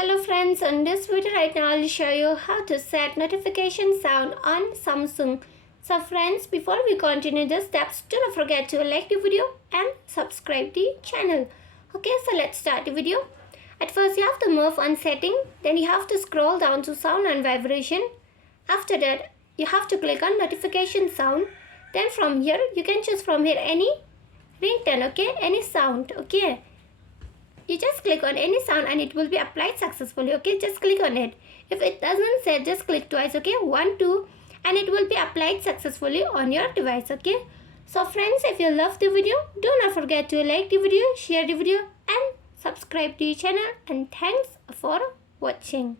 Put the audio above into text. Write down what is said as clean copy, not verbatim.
Hello friends, in this video right now I'll show you how to set notification sound on Samsung. So friends, before we continue the steps, do not forget to like the video and subscribe the channel. Okay, so let's start the video. At first you have to move on setting, then you have to scroll down to sound and vibration. After that, you have to click on notification sound. Then from here, you can choose from here any ringtone, okay, any sound, okay. You just click on any sound and it will be applied successfully, okay. Just click on it. If it doesn't set, just click twice, okay, 1 2, and it will be applied successfully on your device, okay. So friends, if you love the video, do not forget to like the video, share the video and subscribe to the channel, and thanks for watching.